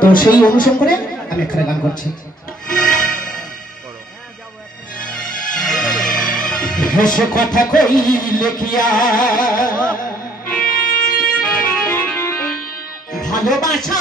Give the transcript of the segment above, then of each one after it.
তো সেই অনুসরণ করে আমি একটা গান করছি। হেসে কথা কইলে কিয়া ভালোবাসা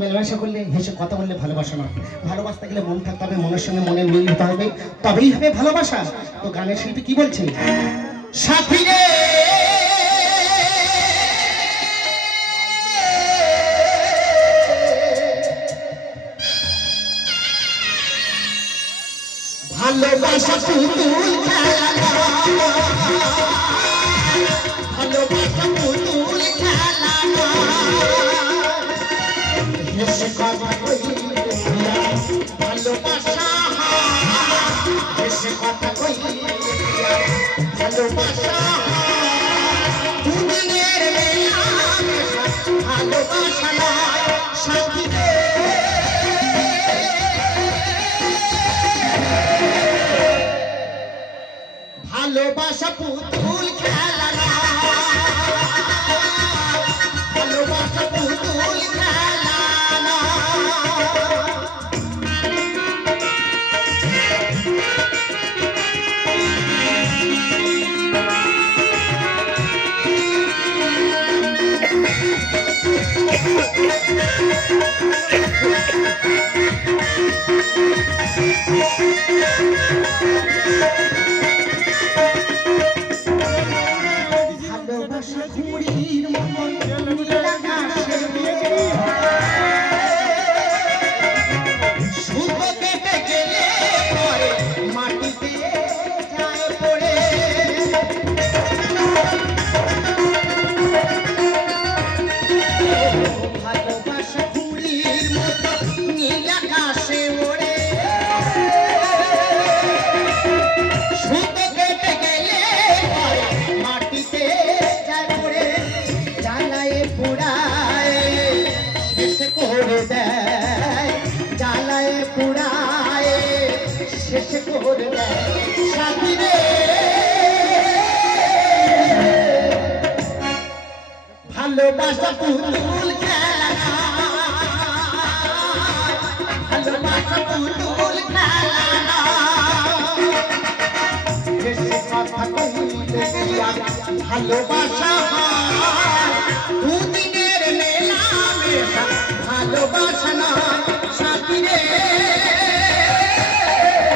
মেলামেশা করলে হেসে কথা বললে ভালোবাসা না, ভালোবাসতে গেলে মন থাকতে হবে, মনের সঙ্গে মনের মিল হতে হবে, তবেই হবে ভালোবাসা। তো গানের শিল্পী কি বলছে? সাথী রে ভালোবাসা পুতুল খেলা, ভালোবাসা পুতুল খেলা, হেসে কথা কইলে ভালোবাসা, হেসে কথা কইলে ভালোবাসা, দুদিনের মেলামেশা ভালোবাসা নয় সাথী রে। ভালোবাসা পুতুল খেলা না, ভালোবাসা পুতুল খেলা না। ভালোবাসা ঘুড়ির মতন নীল আকাশে সুতো কেটে গেলে পরে মাটিতে যায় পড়ে। ভালোবাসা ঘুড়ির মতন নীল আকাশে ওড়ে, সুতো কেটে গেলে পরে মাটিতে যায় পড়ে। জ্বালায় পুড়ায় শেষ করে দেয়, জ্বালায় পুড়ায় শেষ করে দেয় সাথী রে। ভালোবাসা পুতুল খেলা, ভালোবাসা পুতুল খেলা, হেসে কথা কইলে ভালোবাসা।